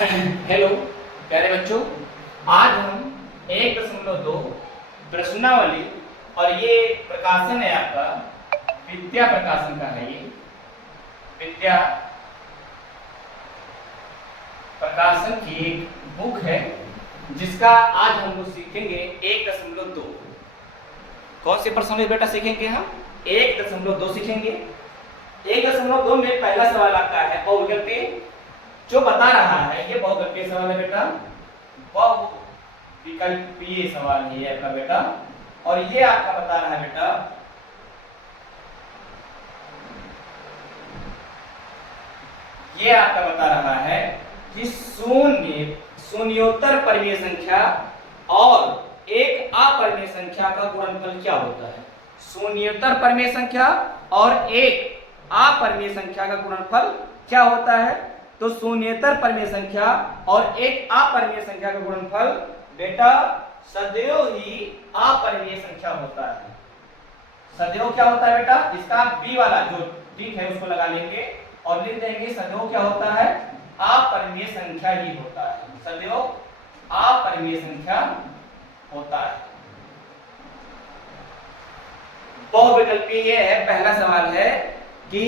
Hello प्यारे बच्चों, आज हम 1.2 प्रश्नावली और ये प्रकाशन है आपका विद्या प्रकाशन का है। ये विद्या प्रकाशन की एक बुक है जिसका आज हम लोग सीखेंगे 1.2। कौन से प्रश्न बेटा सीखेंगे? हम 1.2 सीखेंगे। 1.2 में पहला सवाल आपका है बहुविकल्पीय, जो बता रहा है ये बहुविकल्पीय सवाल है बेटा, बहुविकल्पीय सवाल है आपका बेटा। और ये आपका बता रहा है बेटा ये आपका बता रहा है कि शून्योत्तर परिमेय संख्या और एक अपरिमेय संख्या का गुणनफल क्या होता है। शून्योत्तर परिमेय संख्या और एक अपरिमेय संख्या का गुणनफल क्या होता है? तो शून्येतर परिमेय संख्या और एक अपरिमेय संख्या का गुणनफल बेटा सदैव ही अपरिमेय संख्या होता है। सदैव क्या होता है बेटा? इसका बी वाला जो टिक है उसको लगा लेंगे और लिख देंगे सदैव क्या होता है? अपरिमेय संख्या ही होता है। सदैव अपरिमेय संख्या होता है। बहुविकल्पीय है। पहला सवाल है कि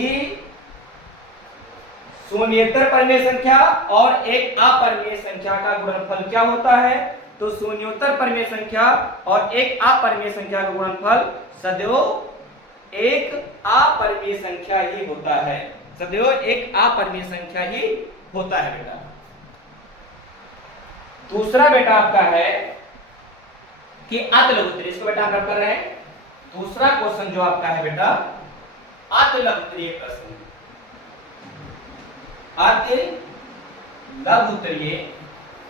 शून्येतर परिमेय संख्या और एक अपरिमेय संख्या का गुणनफल क्या होता है? तो शून्योत्तर परिमेय संख्या और एक अपरिमेय संख्या का गुणनफल सदैव एक अपरिमेय संख्या ही होता है। सदैव एक अपरिमेय संख्या ही होता है बेटा। दूसरा बेटा आपका है कि अतलघुत्तरीय, इसको बेटा हम कर रहे हैं। दूसरा क्वेश्चन जो आपका है बेटा अतलघुत्तरीय प्रश्न, अतलघुत्तरीय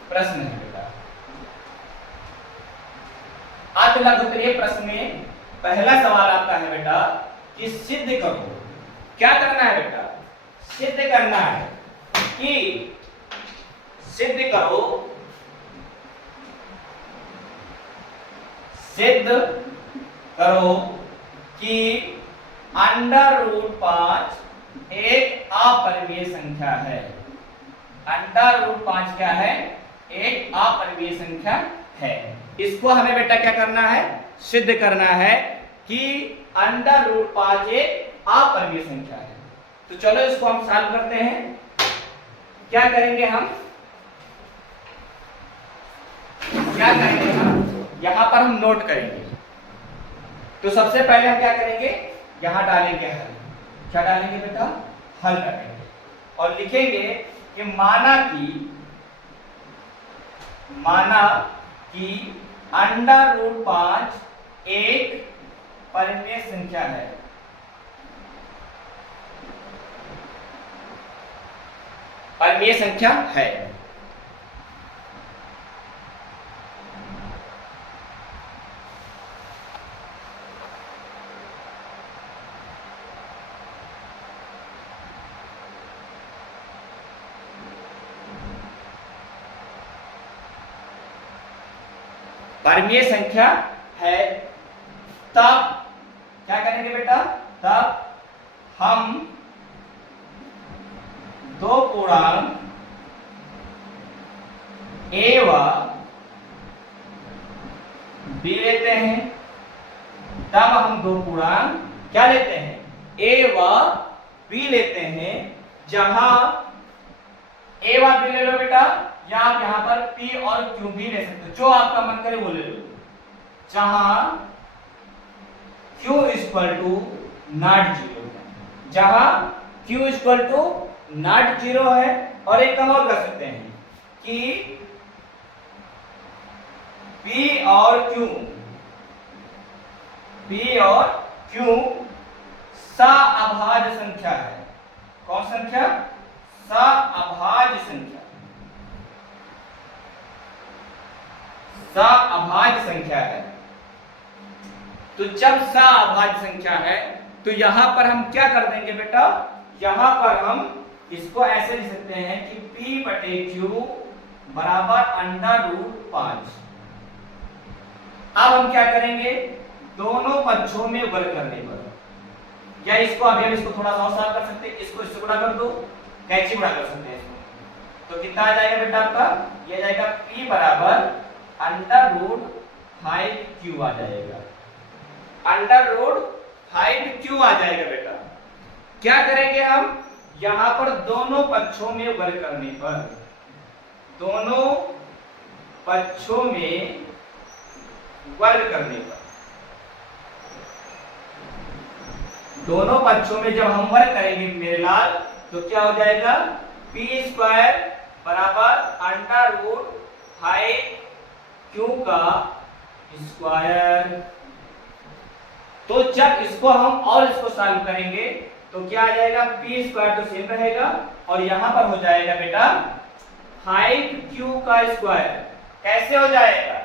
प्रश्न है बेटा। अतलघुत्तरीय प्रश्न में पहला सवाल आपका है बेटा कि सिद्ध करो। क्या करना है बेटा? सिद्ध करना है कि सिद्ध करो, सिद्ध करो कि √5 एक अपरिमेय संख्या है। √5 क्या है? एक अपरिमेय संख्या है। इसको हमें बेटा क्या करना है? सिद्ध करना है कि √5 एक अपरिमेय संख्या है। तो चलो इसको हम सॉल्व करते हैं। क्या करेंगे हम? क्या करेंगे हम? यहां पर हम नोट करेंगे। तो सबसे पहले हम क्या करेंगे? यहां डालेंगे हल। क्या डालेंगे बेटा? हल करेंगे और लिखेंगे कि माना कि √5 एक परिमेय संख्या है। परिमेय संख्या है। परिमेय संख्या है, तब क्या करेंगे बेटा? तब हम दो पूर्णांक ए व बी लेते हैं। तब हम दो पूर्णांक क्या लेते हैं? ए व बी लेते हैं। जहां ए व बी ले लो बेटा, या आप यहां पर P और Q भी ले सकते हो, जो आपका मन करे वो ले लो। जहां Q ≠ 0, जहां Q ≠ 0 है। और एक काम और कर सकते हैं कि P और Q सअभाज्य संख्या है। कौन संख्या? सअभाज्य संख्या। सअभाज्य संख्या है। तो जब सअभाज्य संख्या है तो यहां पर हम क्या कर देंगे बेटा? यहां पर हम इसको ऐसे लिख सकते हैं कि P/Q √5। अब हम क्या करेंगे? दोनों पक्षों में वर्ग करने पर, या इसको अभी हम इसको थोड़ा सा और साफ कर सकते हैं। इसको इससे गुणा कर दो, कैंची गुणा कर सकते हैं इसको। तो कितना आ जाएगा बेटा आपका, ये आ जाएगा p बराबर अंडर रूट 5q आ जाएगा, अंडर रूट 5q आ जाएगा बेटा। क्या करेंगे हम, यहां पर दोनों पक्षों में वर्ग करने पर, दोनों पक्षों में वर्ग करने पर, दोनों पक्षों में जब हम वर्ग करेंगे मेरे लाल, तो क्या हो जाएगा, p स्क्वायर बराबर अंडर रूट 5q का स्क्वायर। तो जब इसको हम और इसको सॉल्व करेंगे तो क्या आ जाएगा, p स्क्वायर तो सेम रहेगा और यहां पर हो जाएगा बेटा 5q का स्क्वायर। कैसे हो जाएगा,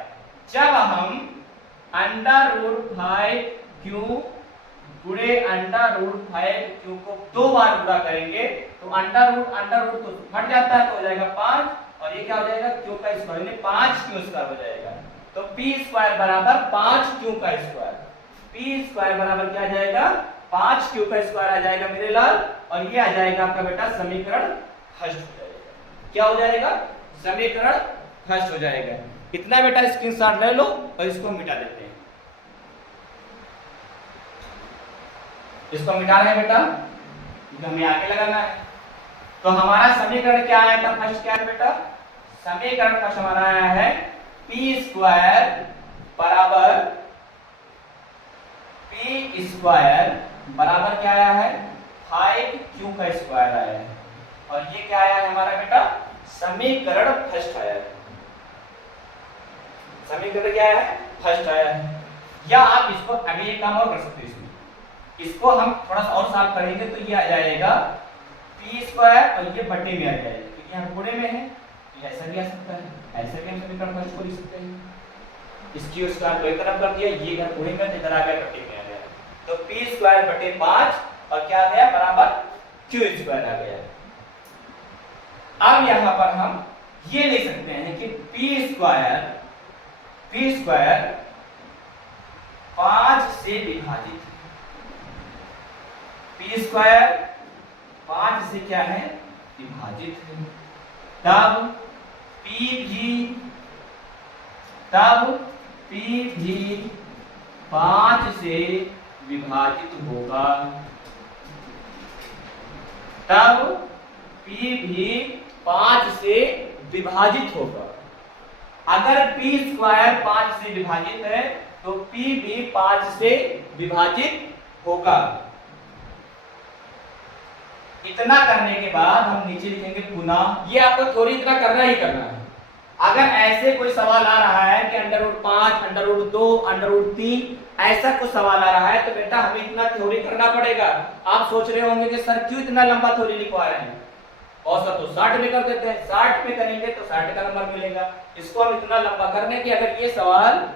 जब हम अंडर रूट 5q गुणे अंडर रूट 5q को 2 बार गुणा करेंगे तो अंडर रूट तो हट जाता है, तो हो जाएगा 5 और ये क्या हो जाएगा, q का स्क्वायर यानी 5q स्क्वायर हो जाएगा। तो p स्क्वायर बराबर 5q का स्क्वायर, p स्क्वायर बराबर क्या आ जाएगा, 5q का स्क्वायर आ जाएगा मेरे लाल, और ये आ जाएगा आपका बेटा समीकरण फर्स्ट हो जाएगा। क्या हो जाएगा, समीकरण फर्स्ट हो जाएगा। इतना बेटा स्क्रीनशॉट ले लो और इसको मिटा देते हैं। इसको मिटा रहे हैं बेटा, हमें आगे लगाना है। तो हमारा समीकरण क्या आया था, फर्स्ट क्या है बेटा, समीकरण फर्स्ट हमारा आया है p स्क्वायर बराबर क्या आया है, 5q का स्क्वायर आया है, और ये क्या आया है हमारा बेटा, समीकरण फर्स्ट आया है। समीकरण क्या है, फर्स्ट आया है। या आप इसको अभी एक काम और कर सकते हो, इसको हम थोड़ा सा और सॉल्व करेंगे तो ये आ जाएगा p स्क्वायर और ये बटे में आ जाएगा, क्योंकि यहाँ गुणे में है तो ऐसा भी आ सकता है, ऐसा भी हम समीकरण फर्स्ट को लिख सकते हैं। इसकी स्क्वायर को एक तरफ कर दिया, ये इधर गुणे में इधर आ गया बटे में आ गया, तो p स्क्वायर बटे 5 और क्या आ गया बराबर q स्क्वायर आ गया। अब यहाँ पर हम ये ले सकते हैं कि p स्क्वायर 5 से विभाजित, p स्क्वायर 5 से क्या है, विभाजित है, तब p भी 5 से विभाजित होगा, तब p भी 5 से विभाजित होगा। अगर p स्क्वायर 5 से विभाजित है तो p भी 5 से विभाजित होगा। इतना करने के बाद हम नीचे लिखेंगे पुनः, ये आपको थोड़ी इतना करना ही करना है। अगर ऐसे कोई सवाल आ रहा है कि under root 5, under root 2, under root 3 ऐसा कुछ सवाल आ रहा है तो बेटा हमें इतना थ्योरी करना पड़ेगा। आप सोच रहे होंगे कि सर क्यों इतना लंबा थ्योरी लिखवा रहे हैं, और सर तो 60 में कर देते हैं, 60 में करेंगे तो 60 का नंबर मिलेगा। इसको हम इतना लंबा करने की, अगर ये सवाल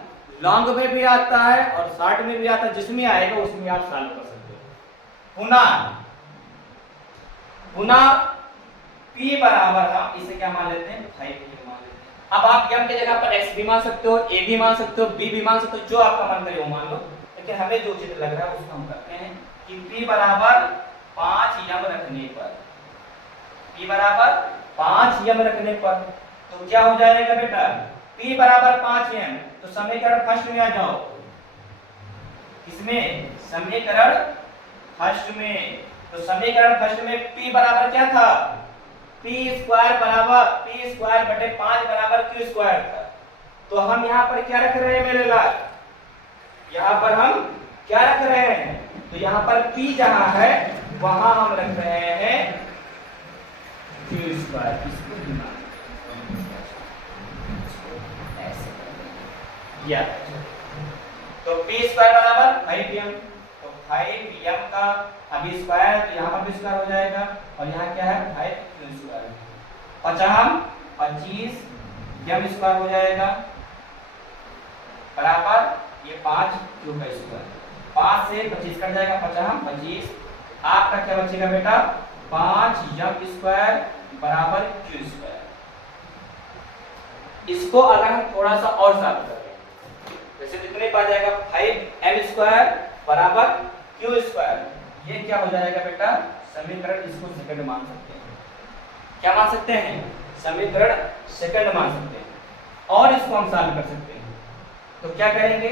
लॉन्ग में भी आता है और 60 में भी आता है, जिसमें आएगा उसमें आप सॉल्व कर सकते हो। पुनः p बराबर हम इसे क्या मान लेते हैं, 5 मान लेते हैं। अब आप m की जगह पर x भी मान सकते हो, a भी मान सकते हो, b भी मान सकते हो, जो आपका मन करे वो मान लो, लेकिन हमें जो उचित लग रहा है उसको हम करते हैं कि p बराबर 5m रखने पर, p बराबर 5m रखने पर तो क्या हो जाएगा बेटा, p बराबर 5m, तो समीकरण फर्स्ट में आ जाओ, इसमें समीकरण फर्स्ट में, तो समीकरण फर्स्ट में p बराबर क्या था, p स्क्वायर बटे 5 बराबर q स्क्वायर था। तो हम यहाँ पर क्या रख रहे हैं मेरे लाल, यहाँ पर हम क्या रख रहे हैं, तो यहाँ पर p जहाँ है वहां हम रख रहे हैं q स्क्वायर। इसको या तो p स्क्वायर बराबर 5m, तो 5m का अभी स्क्वायर, तो यहाँ पर भी स्क्वायर हो जाएगा, और यहाँ क्या है 5q स्क्वायर, 25m स्क्वायर हो जाएगा बराबर ये 5q का स्क्वायर, 5 से 25 कट जाएगा, 25, आपका क्या बचेगा बेटा 5m स्क्वायर बराबर q स्क्वायर। इसको अगर हम थोड़ा सा और साफ करें, जैसे कितने पा जाएगा 5m स्क्वायर बराबर q स्क्वायर, ये क्या हो जाएगा बेटा समीकरण, इसको सेकंड मान सकते हैं। क्या मान सकते हैं, समीकरण सेकंड मान सकते हैं और इसको हम सॉल्व कर सकते हैं। तो क्या करेंगे,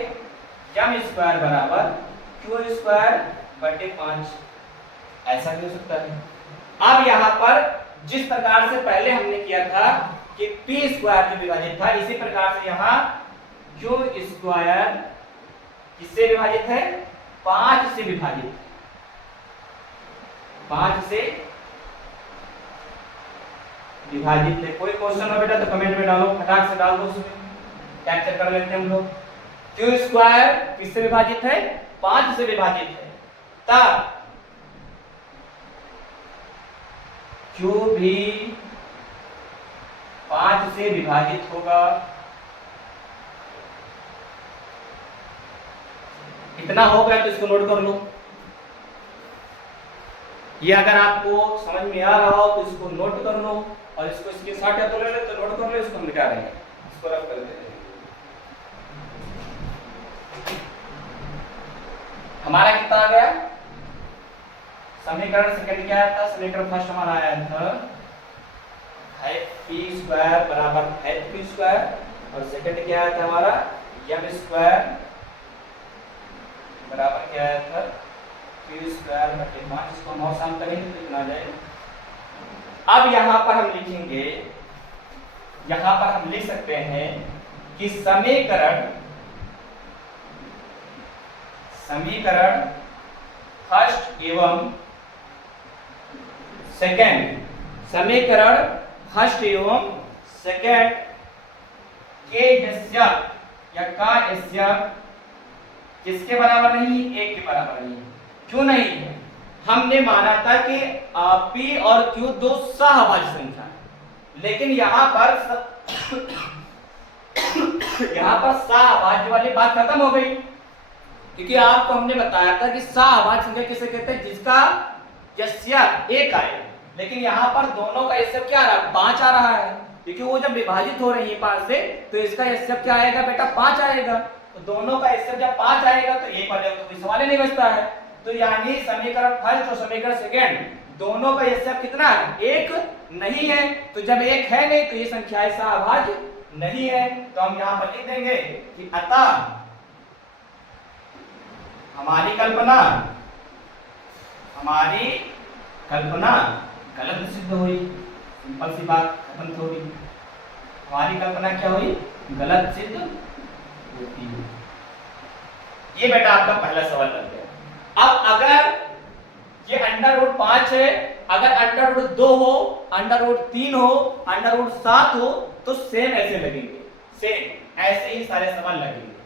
m स्क्वायर बराबर q स्क्वायर बटे 5, ऐसा भी हो सकता है। अब यहाँ पर जिस प्रकार से पहले हमने किया था कि p स्क्वायर जो विभाजित था, इसी प्रकार से यहाँ q स्क्वायर किससे विभाजित है, 5 से विभाजित है। 5 से विभाजित है। कोई क्वेश्चन हो बेटा तो कमेंट में डालो, फटाक से डाल दो, उसमें कैप्चर कर लेते हैं हम लोग। क्यू स्क्वायर किससे विभाजित है, 5 से विभाजित है, तब क्यू भी 5 से विभाजित होगा। इतना हो गया तो इसको नोट कर लो। ये अगर आपको समझ में आ रहा हो तो इसको नोट कर लो और इसको स्क्रीनशॉट या तो ले लो तो नोट कर लो, इसको हम मिटा देंगे, इसको रब कर देंगे। हमारा कितना आ गया, समीकरण सेकंड क्या आया था, समीकरण फर्स्ट हमारा आया था p स्क्वायर बराबर q स्क्वायर और सेकंड क्या आया था हमारा m स्क्वायर बराबर क्या आया था q स्क्वायर बटे 5। इसको 9 शाम करेंगे तो कितना आ जाएगा। अब यहाँ पर हम लिखेंगे, यहाँ पर हम लिख सकते हैं कि समीकरण फर्स्ट एवं सेकंड, समीकरण फर्स्ट एवं सेकंड के यस्यक या का यस्यक किसके बराबर नहीं, 1 के बराबर नहीं। क्यों नहीं है, हमने माना था कि p और q दो सहभाज्य संख्या, लेकिन यहाँ पर सहभाज्य वाली बात खत्म हो गई, क्योंकि आपको हमने बताया था कि सहभाज्य संख्या किसे कहते हैं, जिसका यस्यक 1 आए, लेकिन यहाँ पर दोनों का यस्यक क्या आ रहा है, 5 आ रहा है, क्योंकि वो जब विभाजित हो रही है 5 से तो इसका यस्यक क्या आएगा बेटा, 5 आएगा। तो दोनों का यस्यक जब 5 आएगा तो एक वाले को कोई सवाल ही नहीं बचता है। तो यानी समीकरण फर्स्ट और समीकरण सेकंड दोनों का यस्यक कितना है, 1 नहीं है। तो जब 1 है नहीं तो ये संख्याएं सहभाज्य नहीं है। तो हम यहाँ पर लिख देंगे कि अतः हमारी कल्पना गलत सिद्ध हुई। सिंपल सी बात, खत्म थोड़ी। हमारी कल्पना क्या हुई, गलत सिद्ध होती है। ये बेटा आपका पहला सवाल लग गया। अब अगर ये √5 है, अगर √2 हो, √3 हो, √7 हो तो सेम ऐसे लगेंगे, सेम ऐसे ही सारे सवाल लगेंगे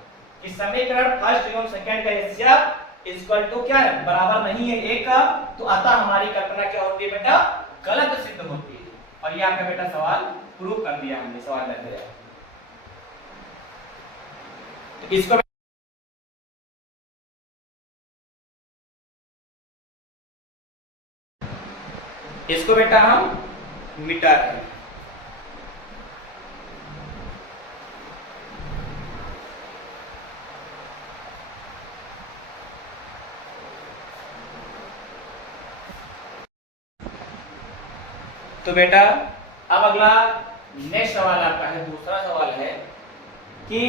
कि समीकरण फर्स्ट एवं सेकंड का यस्यक इक्वल टू क्या है, बराबर नहीं है 1 का। तो अतः हमारी कल्पना क्या होती है बेटा, गलत सिद्ध होती है। और ये आपका बेटा सवाल प्रूव कर दिया हमने, सवाल लग गया। तो इसको बेटा हम मिटा दें। तो बेटा अब अगला नेक्स्ट सवाल आपका है, दूसरा सवाल है कि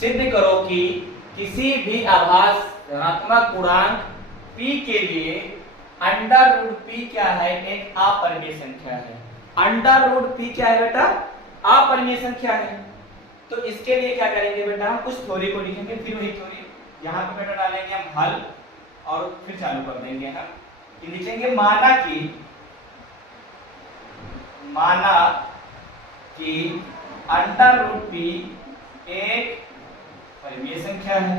सिद्ध करो कि किसी भी आभास धनात्मक पूर्णांक p के लिए √p क्या है, एक अपरिमेय संख्या है। √p क्या है बेटा, अपरिमेय संख्या है। तो इसके लिए क्या करेंगे बेटा, हम कुछ थ्योरी को लिखेंगे, फिर वही थ्योरी यहाँ पे बेटा डालेंगे हम हल और फिर चालू कर देंगे। हम लिखेंगे माना कि √p एक परिमेय संख्या है।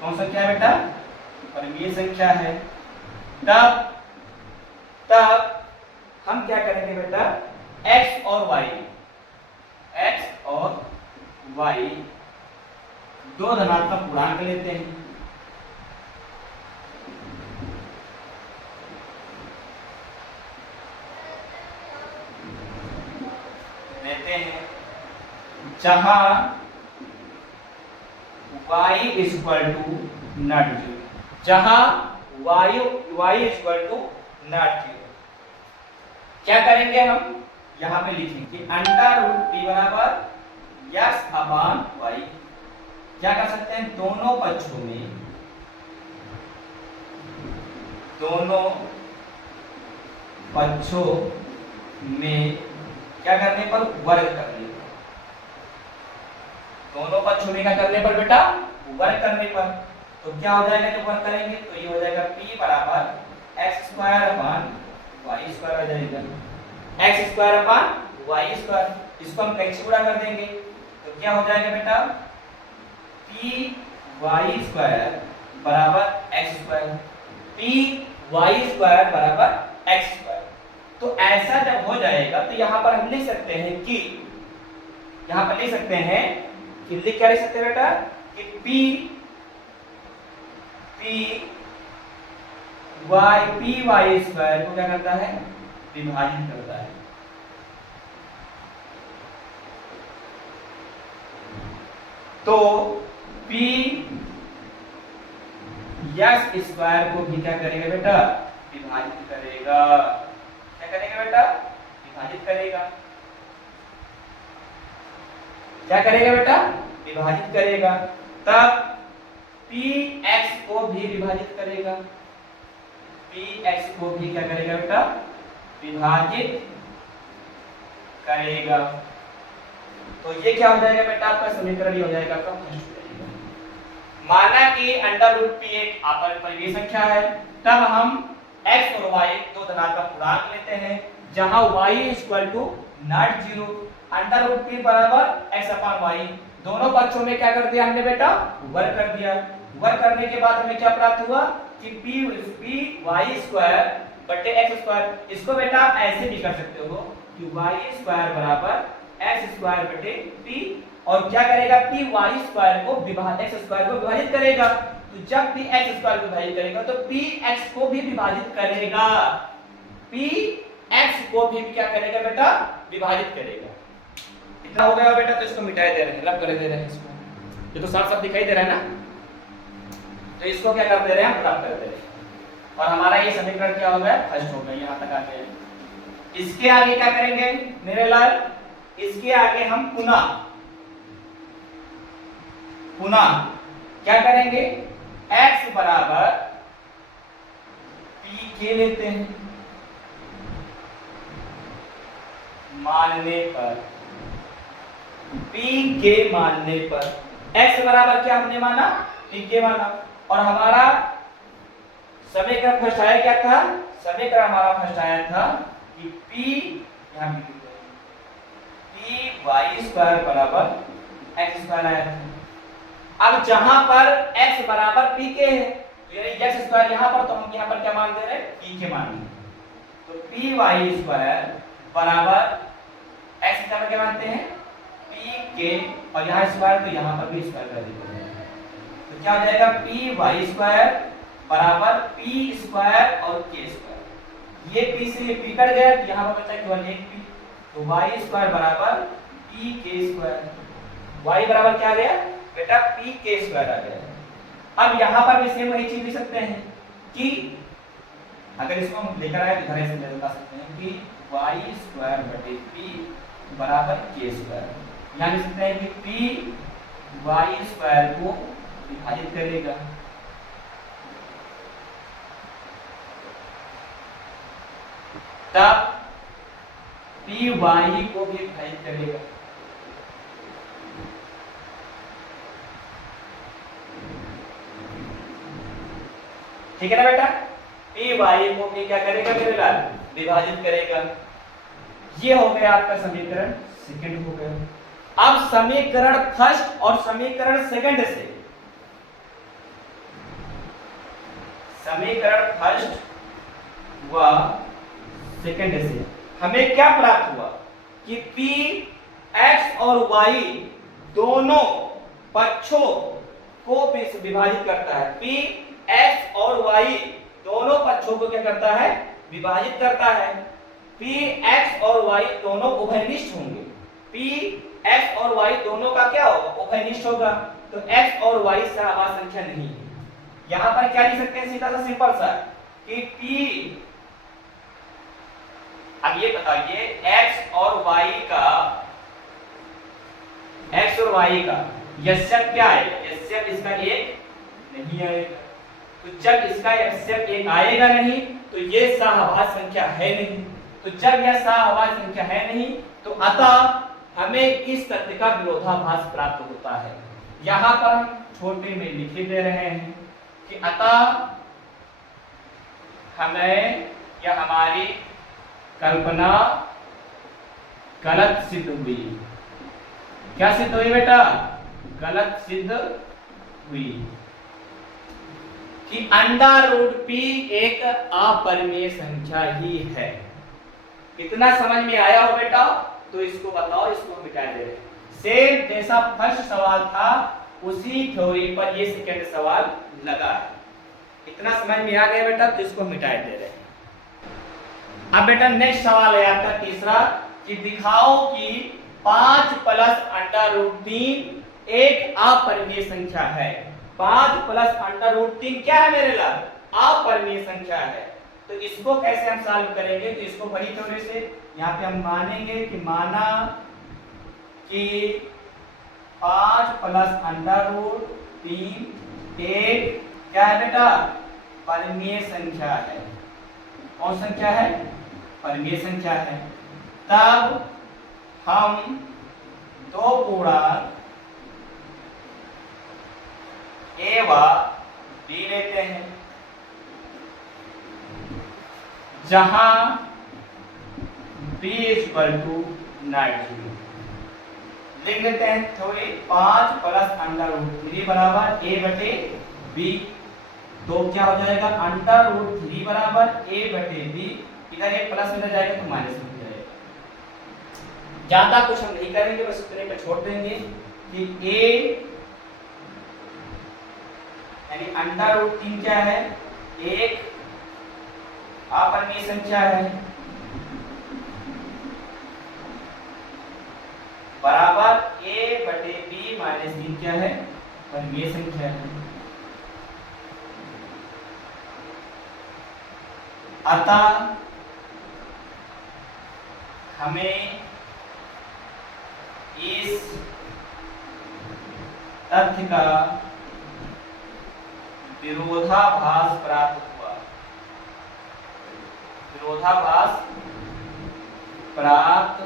कौन संख्या है बेटा, परिमेय संख्या है। तब हम क्या करेंगे बेटा, x और y दो धनात्मक पूर्णांक लेते हैं। जहां y इक्वल टू नॉट 0, जहां y इक्वल टू नॉट 0। क्या करेंगे हम यहाँ पे लिखेंगे अंडर रूट पी बराबर एक्स अपान वाई। क्या कर सकते हैं, दोनों पक्षों में क्या करने पर, वर्ग करने पर। दोनों पक्षों में क्या करने पर बेटा, वर्ग करने पर। तो क्या हो जाएगा जब वर्ग करेंगे, तो ये हो जाएगा p बराबर X square upon Y square हो जाएगा, X square upon Y square. इसको हम कैसे गुणा कर देंगे, तो क्या हो जाएगा बेटा, p वाई स्क्वायर बराबर X square, p Y square बराबर एक्स स्क्वायर। तो ऐसा जब हो जाएगा तो यहाँ पर हम लिख सकते हैं कि, यहाँ पर लिख सकते हैं कि, लिख क्या लिख सकते हैं बेटा, कि p वाई स्क्वायर को क्या करता है, विभाजित करता है। तो p एक्स स्क्वायर को भी क्या करेगा बेटा, विभाजित करेगा। क्या करेगा बेटा, विभाजित करेगा। क्या करेगा बेटा, विभाजित करेगा। तब px को भी विभाजित करेगा, px को भी क्या करेगा बेटा, विभाजित करेगा। तो ये क्या हो जाएगा बेटा, आपका समीकरण ये हो जाएगा, आपका फर्स्ट हो जाएगा। माना कि अंडर रूट पी एक अपरिमेय संख्या है, तब हम x और y दो धनात्मक पूर्णांक लेते हैं, जहां y equal to not zero. Under root P बराबर x अपान y, दोनों पक्षों में क्या कर दिया हमने बेटा, वर्ग कर दिया। वर्ग करने के बाद हमें क्या प्राप्त हुआ कि p वाई स्क्वायर बटे एक्स स्क्वायर। इसको बेटा आप ऐसे भी कर सकते हो कि वाई स्क्वायर बराबर एक्स स्क्वायर बटे p, और क्या करेगा, p वाई स्क्वायर को एक्स स्क्वायर को विभाजित करेगा। तो जब p एक्स स्क्वायर को विभाजित करेगा तो p x को भी विभाजित करेगा, p x को भी क्या करेगा बेटा, विभाजित करेगा। इतना हो गया बेटा, तो इसको मिटाए दे रहे हैं, रब कर दे रहे हैं इसको। ये तो साफ साफ दिखाई दे रहा है ना, तो इसको क्या कर दे रहे हैं, हम रब कर दे रहे हैं। और हमारा ये समीकरण क्या हो गया, फर्स्ट हो गया, यहाँ तक आ गए। इसके आगे क्या करेंगे मेरे लाल, इसके आगे हम पुनः क्या करेंगे, x बराबर p के लेते हैं, मानने पर, p के मानने पर। x बराबर क्या हमने माना, p के माना। और हमारा समीकरण फर्स्ट आया क्या था, समीकरण हमारा फर्स्ट आया था कि p, यहाँ p वाई स्क्वायर बराबर एक्स स्क्वायर आया था। अब जहां पर x बराबर p के है, तो यानी x स्क्वायर यहाँ पर, तो हम यहाँ पर क्या मान दे रहे हैं, p के मान दे। तो p वाई स्क्वायर बराबर x का क्या मानते हैं, p के, और यहाँ स्क्वायर तो यहाँ पर भी स्क्वायर कर देते हैं। तो क्या हो जाएगा, p वाई स्क्वायर बराबर p स्क्वायर और k स्क्वायर। ये p से ये p कट गया, तो यहाँ पर बचा केवल एक p। तो y स्क्वायर बराबर p k स्क्वायर। y बराबर क्या आ गया बेटा, p k स्क्वायर आ गया। अब यहाँ पर भी सेम वही चीज लिख सकते हैं कि अगर इसको हम लेकर आए तो इधर ऐसे बता सकते हैं कि y स्क्वायर बटे p बराबर k स्क्वायर। यहाँ लिख सकते हैं कि p वाई स्क्वायर को विभाजित करेगा, तब p वाई को भी विभाजित करेगा। ठीक है ना बेटा, p वाई को भी क्या करेगा मेरे लाल, विभाजित करेगा। ये हो गया आपका समीकरण सेकंड हो गया। अब समीकरण फर्स्ट और समीकरण सेकंड से, समीकरण फर्स्ट व सेकंड से हमें क्या प्राप्त हुआ कि p x और y दोनों पक्षों को विभाजित करता है। p x और y दोनों पक्षों को क्या करता है, विभाजित करता है। p x और y दोनों उभयनिष्ठ होंगे, p x और y दोनों का क्या होगा, उभयनिष्ठ होगा। तो x और y समान संख्या नहीं है। यहाँ पर क्या लिख सकते हैं, सीधा सा सिंपल सा कि p अब ये बताइए x और y का यस्यप क्या है? यस्यप इसका एक नहीं आएगा। तो जब इसका यस्यप एक आएगा नहीं तो ये सहअवाच्य संख्या है नहीं। तो जब यह सहअवाच्य संख्या है नहीं तो अतः हमें इस तथ्य का विरोधाभास प्राप्त होता है। यहां पर हम छोटे में लिखे दे रहे हैं कि अतः हमें यह हमारी कल्पना गलत सिद्ध हुई। क्या सिद्ध हुई बेटा? गलत सिद्ध हुई कि √p एक अपरिमेय संख्या ही है। इतना समझ में आया हो बेटा? तो इसको बताओ, इसको मिटा दे रहे। सेम जैसा फर्स्ट सवाल था उसी थ्योरी पर ये सेकंड सवाल लगा है। इतना समझ में आ गया बेटा? तो इसको मिटा दे रहे। अब बेटा नेक्स्ट सवाल है आपका तीसरा कि दिखाओ कि 5 + √3 एक अपरिमेय संख्या है। 5 + √3 क्या है मेरे लाल? अपरिमेय संख्या है। तो इसको कैसे हम सॉल्व करेंगे? तो इसको वही थ्योरी से यहाँ पे हम मानेंगे कि माना कि 5 + √3 एक क्या है बेटा? परिमेय संख्या है। कौन संख्या है? परिमेय संख्या है। तब हम दो पूर्णांक a व b लेते हैं जहां b = लिख लेते हैं थोड़ी 5 + √3 बराबर a/b। तो क्या हो जाएगा? √3 बराबर a/b। इधर एक प्लस में जाएगा तो माइनस में जाएगा। ज्यादा कुछ हम नहीं करेंगे, बस इतने पे छोड़ देंगे कि a यानी √3 क्या है? एक अपरिमेय संख्या है बराबर a/b - 3 क्या है? परिमेय संख्या है। अतः हमें इस तथ्य का विरोधाभास प्राप्त हुआ। विरोधाभास प्राप्त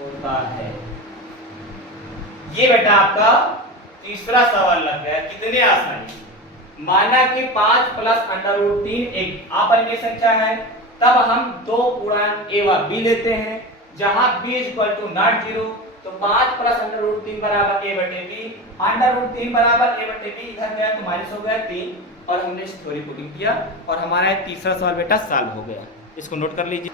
होता है। ये बेटा आपका तीसरा सवाल लग गया। कितने आसानी। माना कि 5 + √3 एक अपरिमेय संख्या है। तब हम दो पूर्णांक a व b लेते हैं जहां b = 0। तो 5 + √3 बराबर a/b। √3 बराबर a/b इधर गया तो माइनस हो गया 3 और हमने इस थ्योरी को लिख दिया और हमारा तीसरा सवाल बेटा सॉल्व हो गया। इसको नोट कर लीजिए।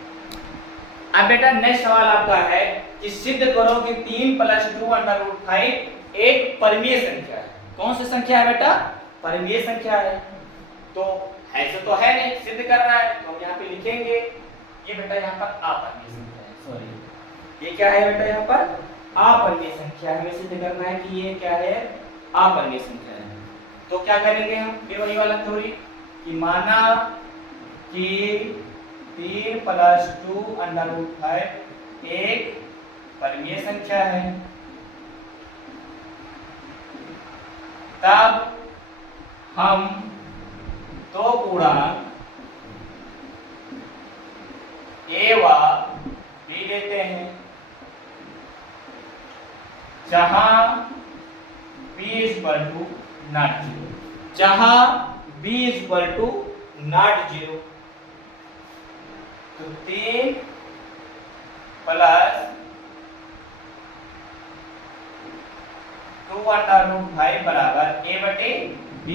अब बेटा नेक्स्ट सवाल आपका है कि सिद्ध करो कि 3 + 2√5 एक परिमेय संख्या है। कौन सी संख्या है बेटा? परिमेय संख्या है। तो ऐसे तो है नहीं, सिद्ध करना है तो हम यहाँ पे लिखेंगे ये बेटा यहाँ पर अपरिमेय संख्या है। सॉरी, ये क्या है बेटा? यहाँ पर अपरिमेय संख्या है। हमें सिद्ध करना है कि ये क्या है? अपरिमेय संख्या है। तो क्या करेंगे हम? फिर वही वाला थ्योरी कि माना कि 3 + 2√5 एक परिमेय संख्या है। तब हम दो पूर्णांक a व b लेते हैं जहां b = not 0। जहां b = not 0 तो 3 + 2√5 बराबर a/b।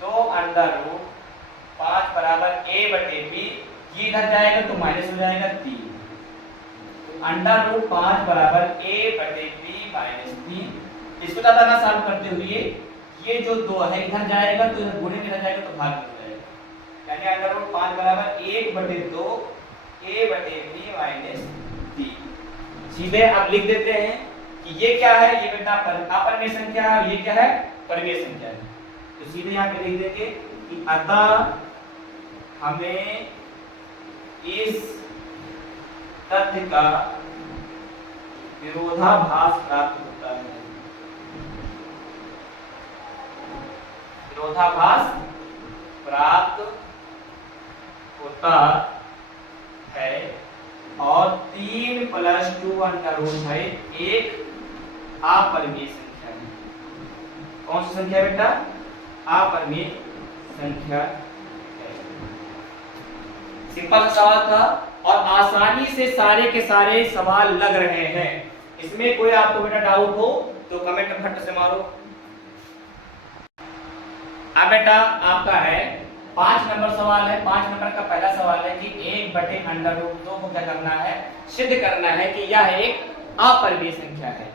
2√5 बराबर a/b। ये इधर जाएगा तो माइनस हो जाएगा 3। √5 बराबर a/b - 3। इसको ज्यादा ना सॉल्व करते हुए ये जो 2 है इधर जाएगा तो इधर गुणे में इधर जाएगा तो भाग में हो जाएगा। यानी √5 बराबर 1/2 a/b - 3। सीधे आप लिख देते हैं कि ये क्या है? ये बेटा अपरिमेय संख्या है और ये क्या है? परिमेय संख्या है। तो सीधे यहाँ पे लिख देंगे कि अतः हमें इस तथ्य का विरोधाभास प्राप्त होता है। विरोधाभास प्राप्त होता है और 3 + 2 अंडर रूट है एक अपरिमेय संख्या है। कौन सी संख्या बेटा? अपरिमेय संख्या है। सिंपल सवाल था और आसानी से सारे के सारे सवाल लग रहे हैं। इसमें कोई आपको बेटा डाउट हो तो कमेंट फट से मारो। अब बेटा आपका है 5 नंबर सवाल है। 5 नंबर का पहला सवाल है कि 1/√2 को क्या करना है? सिद्ध करना है कि यह एक अपरिमेय संख्या है।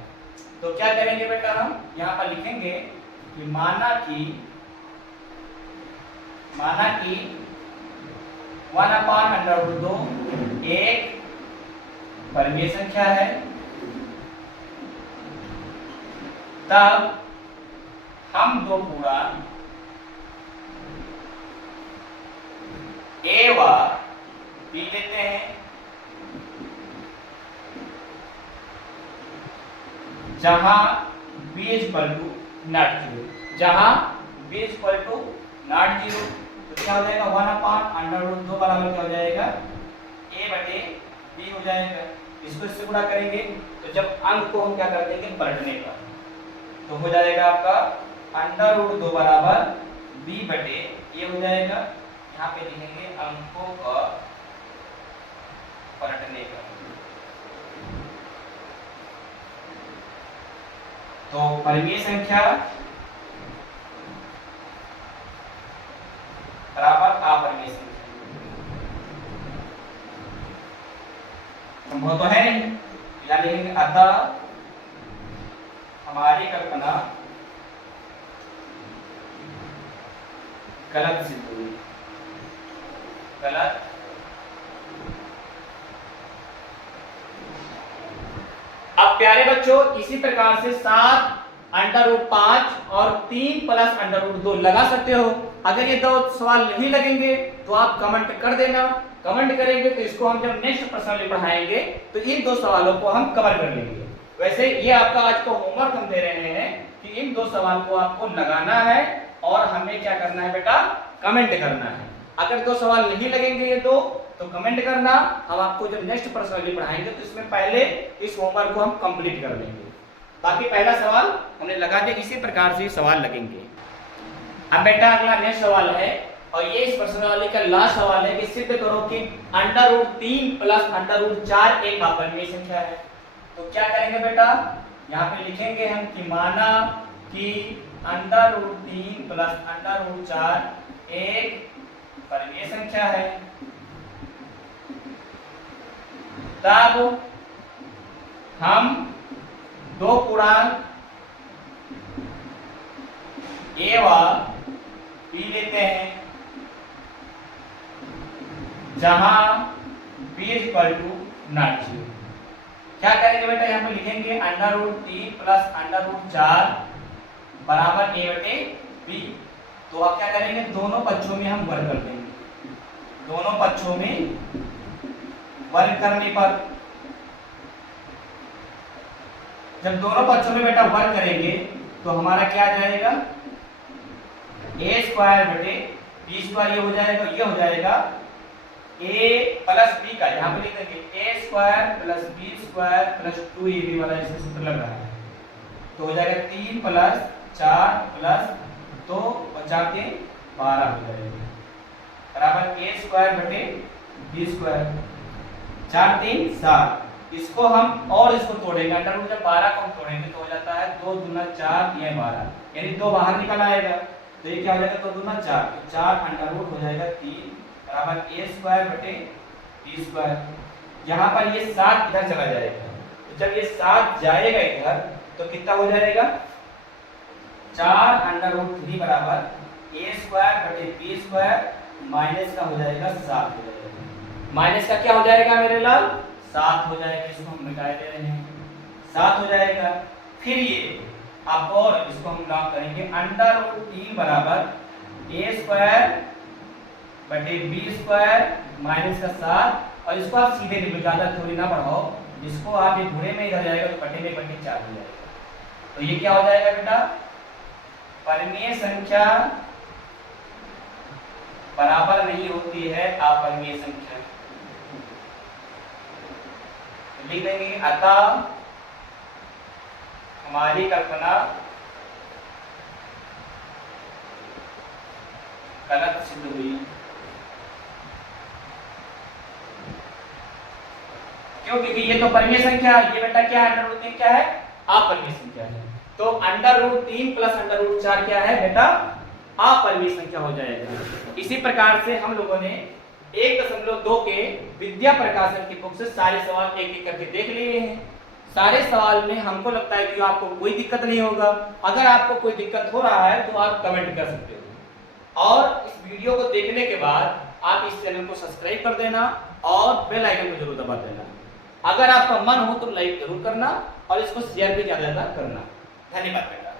तो क्या करेंगे बेटा? हम यहाँ पर लिखेंगे कि माना कि 1/√2 एक परिमेय संख्या है, तब हम दो पूर्णांक a व b लेते हैं जहां b =0, जहां b =0। तो क्या हो जाएगा? 1/√2 बराबर क्या हो जाएगा? a/b हो जाएगा। इसको इससे गुणा करेंगे तो जब अंक को हम क्या कर देंगे? पलटने का, तो हो जाएगा आपका √2 बराबर b/a हो जाएगा। यहाँ पे लिखेंगे अंकों का पलटने का। तो परिमेय संख्या बराबर अपरिमेय संख्या। संभव तो है नहीं, या लिखेंगे अतः हमारी कल्पना गलत सिद्ध हुई। गलत अब प्यारे बच्चों इसी प्रकार से 7/5 और 3 + √2 लगा सकते हो। अगर ये दो सवाल नहीं लगेंगे तो आप कमेंट कर देना। कमेंट करेंगे तो इसको हम जब नेक्स्ट प्रश्न पढ़ाएंगे तो इन दो सवालों को हम कवर कर लेंगे। वैसे ये आपका आज का होमवर्क हम दे रहे हैं कि इन दो सवाल को आपको लगाना है और हमें क्या करना है बेटा? कमेंट करना है। अगर दो सवाल नहीं लगेंगे ये दो तो कमेंट करना। हम आपको जब नेक्स्ट प्रश्न पढ़ाएंगे तो इसमें पहले इस होमवर्क को हम कंप्लीट कर लेंगे। बाकी पहला सवाल हमने लगा दिया, इसी प्रकार से सवाल लगेंगे। अब बेटा अगला नेक्स्ट सवाल है और ये इस प्रश्नावली का लास्ट सवाल है कि सिद्ध करो कि √3 + √4 एक अपरिमेय संख्या है। तो क्या करेंगे बेटा? यहाँ पे लिखेंगे हम कि माना कि √3 + √4 एक परिमेय संख्या है, तब हम दो पूर्णांक a व b लेते हैं जहां b =0। क्या करेंगे बेटा? यहाँ पे लिखेंगे √3 + √4 बराबर a/b। तो अब क्या करेंगे? दोनों पक्षों में हम वर्ग कर देंगे। दोनों पक्षों में वर्ग करने पर जब दोनों पक्षों में बेटा वर्ग करेंगे तो हमारा क्या आ जाएगा? a² b² ये हो जाएगा। ये हो जाएगा a + b का, यहाँ पे लिख देंगे a² + b² + 2ab वाला इसमें सूत्र लग रहा है। तो हो जाएगा 3 + 4 + 2 बचाते 12 हो जाएगा बराबर a² b²। 4 3 7। इसको हम और इसको तोड़ेंगे। अंडर जब 12 को हम तोड़ेंगे तो हो जाता है 2 दूना 4 ये 12, यानी 2 बाहर निकल आएगा। तो ये क्या हो जाएगा? 2 दूना 4, तो 4 अंडर रूट हो जाएगा 3 बराबर a² b²। यहाँ पर ये 7 इधर चला जाएगा। तो जब ये 7 जाएगा इधर तो कितना हो जाएगा? 4 अंडर रूट 3 बराबर a² b² माइनस का हो जाएगा 7 हो जाएगा। माइनस का क्या हो जाएगा मेरे लाल? 7 हो जाएगा। इसको हम मिटा दे रहे हैं, 7 हो जाएगा। फिर ये अब और इसको हम लॉक करेंगे √3 बराबर a² b² माइनस का 7 और इसको आप सीधे लिखो, ज्यादा थोड़ी ना बढ़ाओ, जिसको आप ये घुरे में इधर जाएगा तो बटे में बटे 4 हो जाएगा। तो ये क्या हो जाएगा बेटा, परिमेय संख्या बराबर नहीं होती है अपरिमेय संख्या। लिख देंगे अतः हमारी कल्पना गलत सिद्ध हुई। क्यों? क्योंकि ये तो परिमेय संख्या है, ये बेटा क्या है, √3 क्या है, अपरिमेय संख्या है। तो √3 प्लस √4 क्या है बेटा, अपरिमेय संख्या हो जाएगा। इसी प्रकार से हम लोगों ने 1.2 के विद्या प्रकाशन की बुक से सारे सवाल एक एक करके देख लिए हैं। सारे सवाल में हमको लगता है कि आपको कोई दिक्कत नहीं होगा। अगर आपको कोई दिक्कत हो रहा है तो आप कमेंट कर सकते हो, और इस वीडियो को देखने के बाद आप इस चैनल को सब्सक्राइब कर देना और बेल आइकन को जरूर दबा देना। अगर आपका मन हो तो लाइक जरूर करना और इसको शेयर भी ज्यादा करना। धन्यवाद बेटा।